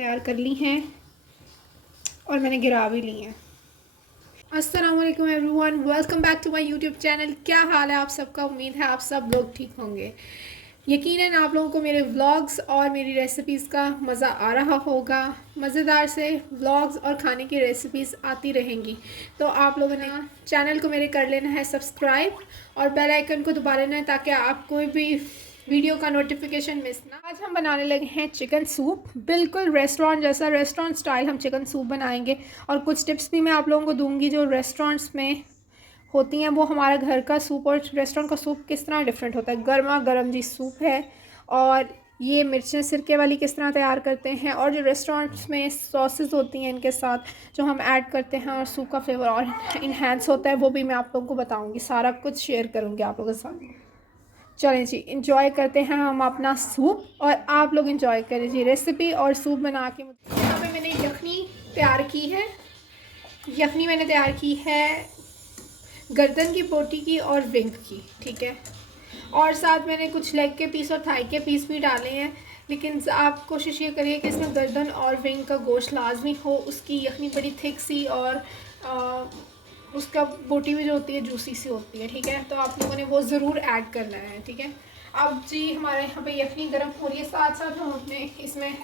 तैयार कर ली हैं और मैंने गिरा भी ली हैं। अस्सलाम वालेकुम everyone, welcome back to my YouTube channel. क्या हाल है आप सबका? उम्मीद है आप सब लोग ठीक होंगे। यकीनन आप लोगों को मेरे व्लॉग्स और मेरी रेसिपीज़ का मज़ा आ रहा होगा। मज़ेदार से व्लॉग्स और खाने की रेसिपीज़ आती रहेंगी, तो आप लोगों ने चैनल को मेरे कर लेना है सब्सक्राइब और बेल आइकन को दबा लेना है ताकि आप कोई भी वीडियो का नोटिफिकेशन मिस ना। आज हम बनाने लगे हैं चिकन सूप, बिल्कुल रेस्टोरेंट जैसा, रेस्टोरेंट स्टाइल हम चिकन सूप बनाएंगे। और कुछ टिप्स भी मैं आप लोगों को दूंगी जो रेस्टोरेंट्स में होती हैं। वो हमारा घर का सूप और रेस्टोरेंट का सूप किस तरह डिफरेंट होता है। गर्मा गर्म जी सूप है। और ये मिर्चें सिरके वाली किस तरह तैयार करते हैं, और जो रेस्टोरेंट्स में सॉसेस होती हैं इनके साथ जो हम ऐड करते हैं और सूप का फ्लेवर और इन्हेंस होता है, वो भी मैं आप लोगों को बताऊंगी। सारा कुछ शेयर करूंगी आप लोगों के साथ। चलें जी, इंजॉय करते हैं हम अपना सूप और आप लोग इंजॉय करें जी रेसिपी और सूप बना के। यहाँ पे मैंने यखनी तैयार की है। यखनी मैंने तैयार की है गर्दन की बोटी की और विंग की, ठीक है। और साथ मैंने कुछ लेग के पीस और थाई के पीस भी डाले हैं, लेकिन आप कोशिश ये करिए कि इसमें गर्दन और विंग का गोश्त लाजमी हो। उसकी यखनी बड़ी थिक सी और उसका बोटी भी जो होती है जूसी सी होती है, ठीक है। तो आप लोगों ने वो ज़रूर ऐड करना है, ठीक है। अब जी हमारे यहाँ पे यखनी गर्म हो रही है, साथ साथ हम अपने इसमें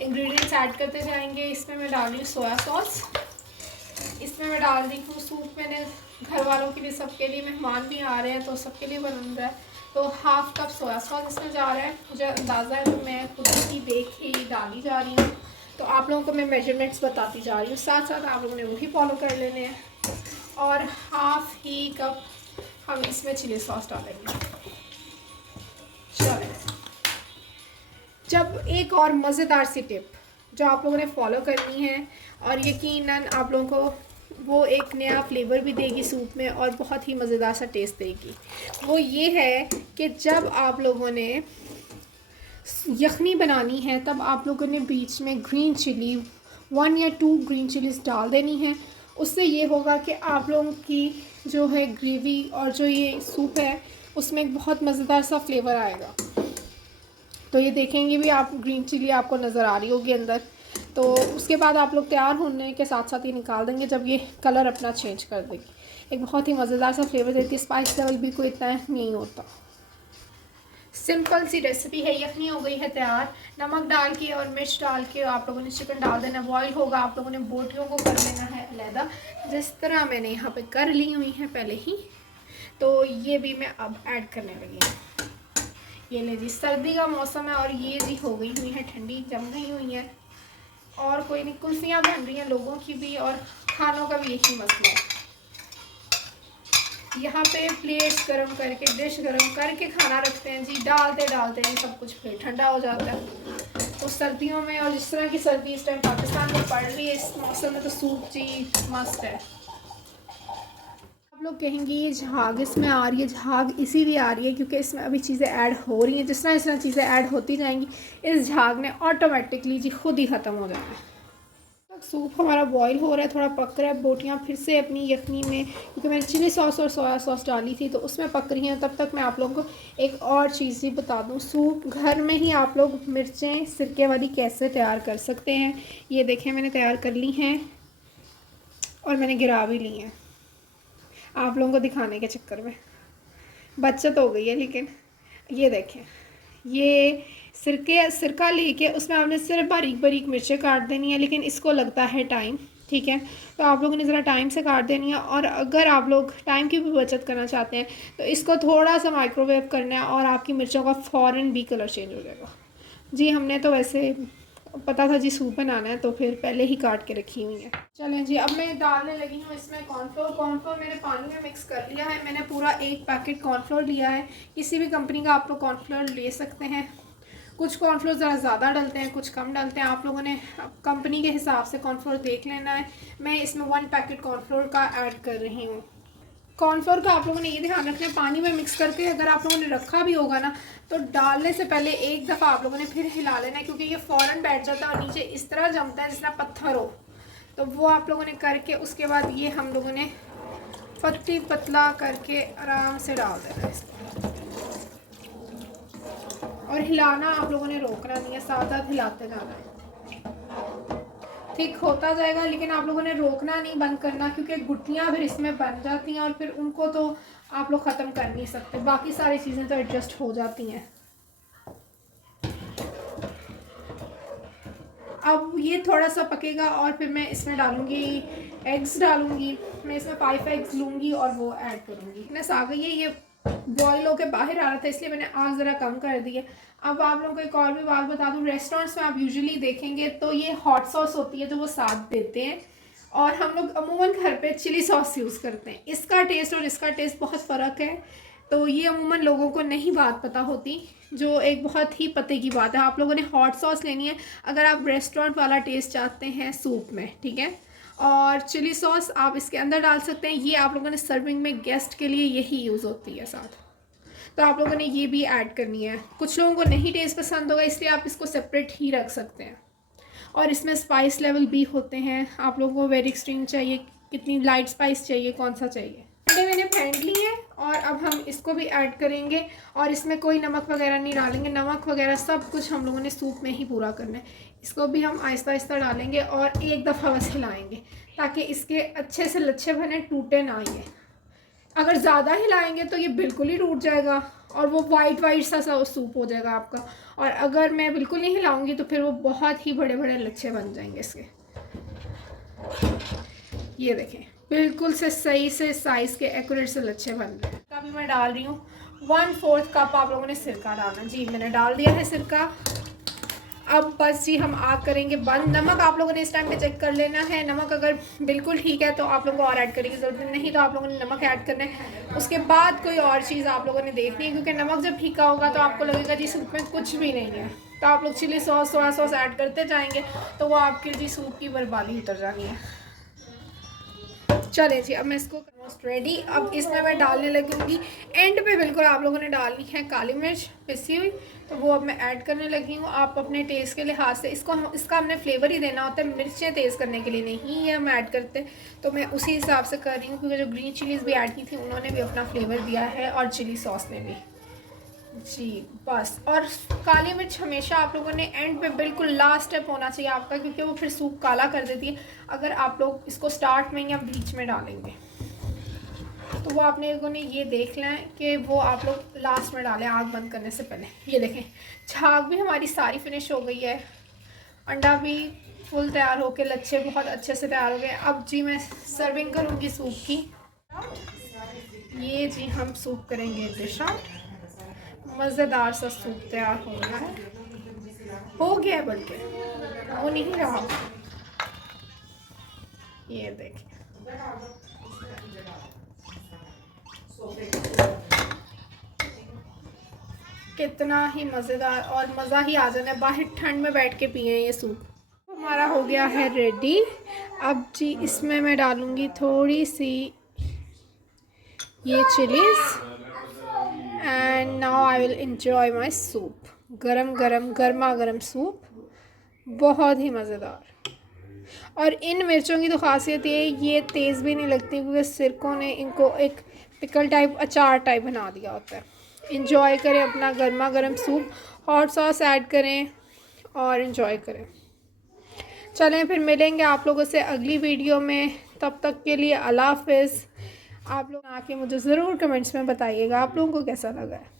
इंग्रेडिएंट्स ऐड करते जाएंगे। इसमें मैं डाल रही हूँ सोया सॉस, इसमें मैं डाल रही हूँ सूप। मैंने घर वालों के लिए, सबके लिए, मेहमान भी आ रहे हैं तो सबके लिए बन रहा है, तो हाफ़ कप सोया सॉस इसमें जा रहा है। मुझे अंदाज़ा है तो मैं खुद ही देख ही डाली जा रही हूँ, तो आप लोगों को मैं मेजरमेंट्स बताती जा रही हूँ। साथ साथ आप लोगों ने वही फॉलो कर लेने हैं। और हाफ़ ही कप हम इसमें चिली सॉस डालेंगे। चलें, जब एक और मज़ेदार सी टिप जो आप लोगों ने फॉलो करनी है और यकीनन आप लोगों को वो एक नया फ्लेवर भी देगी सूप में और बहुत ही मज़ेदार सा टेस्ट देगी, वो ये है कि जब आप लोगों ने यखनी बनानी है तब आप लोगों ने बीच में ग्रीन चिली 1 या 2 ग्रीन चिलीज़ डाल देनी है। उससे ये होगा कि आप लोगों की जो है ग्रेवी और जो ये सूप है उसमें एक बहुत मज़ेदार सा फ्लेवर आएगा। तो ये देखेंगे भी आप, ग्रीन चिली आपको नज़र आ रही होगी अंदर। तो उसके बाद आप लोग तैयार होने के साथ साथ ये निकाल देंगे जब ये कलर अपना चेंज कर देगी। एक बहुत ही मज़ेदार सा फ्लेवर देती है। स्पाइस लेवल भी कोई इतना नहीं होता। सिंपल सी रेसिपी है। यखनी हो गई है तैयार। नमक डाल के और मिर्च डाल के आप लोगों ने चिकन डाल देना। बॉईल होगा, आप लोगों ने बोटियों को कर लेना है अलहदा, जिस तरह मैंने यहाँ पे कर ली हुई हैं पहले ही। तो ये भी मैं अब ऐड करने लगी हूँ। ये ले जी, सर्दी का मौसम है और ये जी हो गई हुई है ठंडी, जम गई हुई है। और कोई नहीं, कुल्फियाँ बन रही हैं लोगों की भी और खानों का भी यही मसला है। यहाँ पे प्लेट्स गरम करके, डिश गरम करके खाना रखते हैं जी, डालते डालते हैं सब कुछ फिर ठंडा हो जाता है। तो सर्दियों में, और जिस तरह की सर्दी इस टाइम पाकिस्तान में पड़ रही है, इस मौसम में तो सूप जी मस्त है। आप लोग कहेंगे ये झाग इसमें आ रही है, झाग इसीलिए आ रही है क्योंकि इसमें अभी चीज़ें ऐड हो रही हैं। जिस तरह चीज़ें ऐड होती जाएंगी इस झाग ने ऑटोमेटिकली जी खुद ही ख़त्म हो जाना है। सूप हमारा बॉईल हो रहा है, थोड़ा पक रहा है। बोटियाँ फिर से अपनी यखनी में, क्योंकि मैंने चिली सॉस और सोया सॉस डाली थी तो उसमें पक रही हैं। तब तक मैं आप लोगों को एक और चीज़ भी बता दूं। सूप घर में ही आप लोग मिर्चें सिरके वाली कैसे तैयार कर सकते हैं। ये देखें, मैंने तैयार कर ली हैं और मैंने गिरा भी ली हैं आप लोगों को दिखाने के चक्कर में। बचत हो गई है, लेकिन ये देखें, ये सिरका लेके उसमें आपने सिर्फ बारीक बारीक मिर्चें काट देनी है, लेकिन इसको लगता है टाइम, ठीक है। तो आप लोगों ने ज़रा टाइम से काट देनी है। और अगर आप लोग टाइम की भी बचत करना चाहते हैं तो इसको थोड़ा सा माइक्रोवेव करना है और आपकी मिर्चों का फ़ौरन भी कलर चेंज हो जाएगा जी। हमने तो वैसे पता था जी सूप बनाना है तो फिर पहले ही काट के रखी हुई है। चलें जी, अब मैं डालने लगी हूँ इसमें कॉर्नफ्लोर। कॉर्नफ्लोर मैंने पानी में मिक्स कर लिया है। मैंने पूरा 1 पैकेट कॉर्नफ्लोर लिया है। किसी भी कंपनी का आप लोग कॉर्नफ्लोर ले सकते हैं। कुछ कॉर्नफ्लोर ज़रा ज़्यादा डलते हैं, कुछ कम डलते हैं। आप लोगों ने कंपनी के हिसाब से कॉर्नफ्लोर देख लेना है। मैं इसमें 1 पैकेट कॉर्नफ्लोर का ऐड कर रही हूँ। कॉर्नफ्लोर का आप लोगों ने ये ध्यान रखना है, पानी में मिक्स करके अगर आप लोगों ने रखा भी होगा ना तो डालने से पहले एक दफ़ा आप लोगों ने फिर हिला लेना है, क्योंकि ये फ़ौरन बैठ जाता है और नीचे इस तरह जमता है जिस तरह पत्थर हो। तो वो आप लोगों ने करके उसके बाद ये हम लोगों ने पतली पतला करके आराम से डाल देना है इसमें। और हिलाना आप लोगों ने रोकना नहीं है, साथ साथ हिलाते जाना है। थिक होता जाएगा, लेकिन आप लोगों ने रोकना नहीं, बंद करना, क्योंकि गुठलियाँ फिर इसमें बन जाती हैं और फिर उनको तो आप लोग ख़त्म कर नहीं सकते। बाकी सारी चीज़ें तो एडजस्ट हो जाती हैं। अब ये थोड़ा सा पकेगा और फिर मैं इसमें डालूँगी एग्स डालूँगी। मैं इसमें 5 एग्स लूँगी और वो ऐड करूँगी। नस आ गई है, ये बॉयल होकर बाहर आ रहा था इसलिए मैंने आग ज़रा कम कर दी है। अब आप लोगों को एक और भी बात बता दूँ, रेस्टोरेंट्स में आप यूजुअली देखेंगे तो ये हॉट सॉस होती है जो वो साथ देते हैं, और हम लोग अमूमन घर पे चिली सॉस यूज़ करते हैं। इसका टेस्ट और इसका टेस्ट बहुत फ़र्क है, तो ये अमूमन लोगों को नहीं बात पता होती, जो एक बहुत ही पते की बात है। आप लोगों ने हॉट सॉस लेनी है अगर आप रेस्टोरेंट वाला टेस्ट चाहते हैं सूप में, ठीक है। और चिली सॉस आप इसके अंदर डाल सकते हैं। ये आप लोगों ने सर्विंग में गेस्ट के लिए यही यूज़ होती है साथ, तो आप लोगों ने ये भी ऐड करनी है। कुछ लोगों को नहीं टेस्ट पसंद होगा, इसलिए आप इसको सेपरेट ही रख सकते हैं। और इसमें स्पाइस लेवल भी होते हैं, आप लोगों को वेरी एक्सट्रीम चाहिए, कितनी लाइट स्पाइस चाहिए, कौन सा चाहिए। मैंने फेंट ली है और अब हम इसको भी ऐड करेंगे, और इसमें कोई नमक वगैरह नहीं डालेंगे। नमक वगैरह सब कुछ हम लोगों ने सूप में ही पूरा करना है। इसको भी हम आहिस्ता आहिस्ता डालेंगे और एक दफ़ा बस हिलाएंगे ताकि इसके अच्छे से लच्छे बने, टूटे ना ये। अगर ज़्यादा हिलाएंगे तो ये बिल्कुल ही टूट जाएगा और वो वाइट वाइट सा सूप हो जाएगा आपका। और अगर मैं बिल्कुल नहीं हिलाऊंगी तो फिर वो बहुत ही बड़े बड़े लच्छे बन जाएंगे इसके। ये देखें, बिल्कुल से सही से साइज़ के एक्यूरेट से लच्छे बन रहे हैं। अभी मैं डाल रही हूँ 1/4 कप आप लोगों ने सिरका डालना। जी मैंने डाल दिया है सिरका। अब बस जी हम आग करेंगे बंद। नमक आप लोगों ने इस टाइम पे चेक कर लेना है। नमक अगर बिल्कुल ठीक है तो आप लोगों को और ऐड करने की ज़रूरत नहीं, तो आप लोगों ने नमक ऐड करना है। उसके बाद कोई और चीज़ आप लोगों ने देखनी है, क्योंकि नमक जब फीका होगा तो आपको लगेगा जी सूप में कुछ भी नहीं है, तो आप लोग chilli sauce soya sauce add करते जाएंगे तो वो आपके जी सूप की बर्बादी उतर जानी है। चलें जी, अब मैं इसको ऑलमोस्ट रेडी। अब इसमें मैं डालने लगूंगी एंड पे बिल्कुल आप लोगों ने डालनी है काली मिर्च पिसी हुई, तो वो अब मैं ऐड करने लगी हूँ। आप अपने टेस्ट के लिहाज से इसका हमने फ्लेवर ही देना होता है, मिर्चें तेज़ करने के लिए नहीं है हम ऐड करते, तो मैं उसी हिसाब से कर रही हूँ, क्योंकि जो ग्रीन चिलीज़ भी ऐड की थी उन्होंने भी अपना फ्लेवर दिया है और चिली सॉस ने भी जी बस। और काली मिर्च हमेशा आप लोगों ने एंड पे बिल्कुल लास्ट स्टेप होना चाहिए आपका, क्योंकि वो फिर सूप काला कर देती है अगर आप लोग इसको स्टार्ट में या बीच में डालेंगे। तो वो आपने लोगों ने ये देख लें कि वो आप लोग लास्ट में डालें आग बंद करने से पहले। ये देखें, झाग भी हमारी सारी फिनिश हो गई है, अंडा भी फुल तैयार होके लच्छे बहुत अच्छे से तैयार हो गए। अब जी मैं सर्विंग करूँगी सूप की। ये जी हम सूप करेंगे डिश आउट। मज़ेदार सा सूप तैयार हो गया है, हो गया है, बल्कि वो नहीं रहा। ये देखिए कितना ही मज़ेदार, और मज़ा ही आ जाना है, बाहर ठंड में बैठ के पिए ये सूप। हमारा हो गया है रेडी। अब जी इसमें मैं डालूँगी थोड़ी सी ये chillies and now I will enjoy my soup. गरम गरम गर्मा गर्म सूप, बहुत ही मज़ेदार। और इन मिर्चों की तो ख़ासियत ये तेज़ भी नहीं लगती, क्योंकि सिरकों ने इनको एक पिकल टाइप अचार टाइप बना दिया होता है। इंजॉय करें अपना गर्मा गर्म सूप, हॉट सॉस ऐड करें और इन्जॉय करें। चलें फिर मिलेंगे आप लोगों से अगली वीडियो में, तब तक के लिए अल्लाह हाफ़िज़। आप लोग आके मुझे ज़रूर कमेंट्स में बताइएगा आप लोगों को कैसा लगा है।